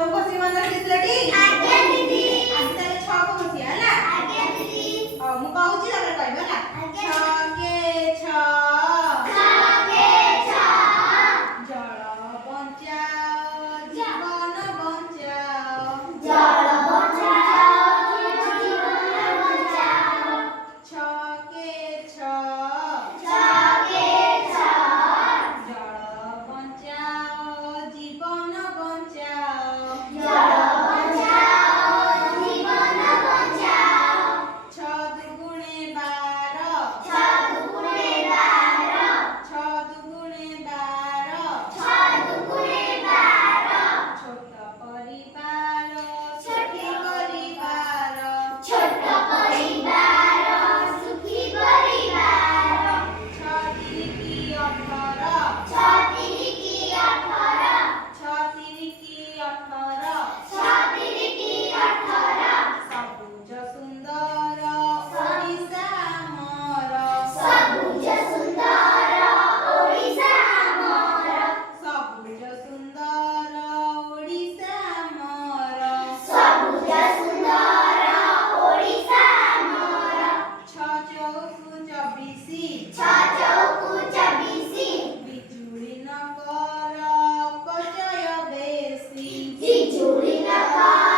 सब को सीमा कर केतलाटी आज्ञा दीदी आज ताले 6 को बसिया हला आज्ञा दीदी मु कहूची तमे कहबो हला आज्ञा 6 के 6 जल बंचाओ जीवन बंचाओ जल बचाओ जीवन बचाओ 6 के 6 जल बंचाओ जीवन बंचाओ जल बचाओ जीवन बचाओ 6 दुगुणे 12 6 दुगुणे 12 6 दुगुणे 12 6 दुगुणे 12 छोट परिवार छोट परिवार छोट परिवार सुखी परिवार 6 तिरिकी 18 6 तिरिकी 18 6 तिरिकी 18 6 तिरिकी 18 सबुज सुंदर ओडिशा मोर सबुज सुंदर ओडिशा मोर सबुज सुंदर ओडिशा मोर सबुज सुंदर ओडिशा मोर 6 चौकु 24 6 चौकु 24 बिजुली न कर पचय बेसी बिजुली न कर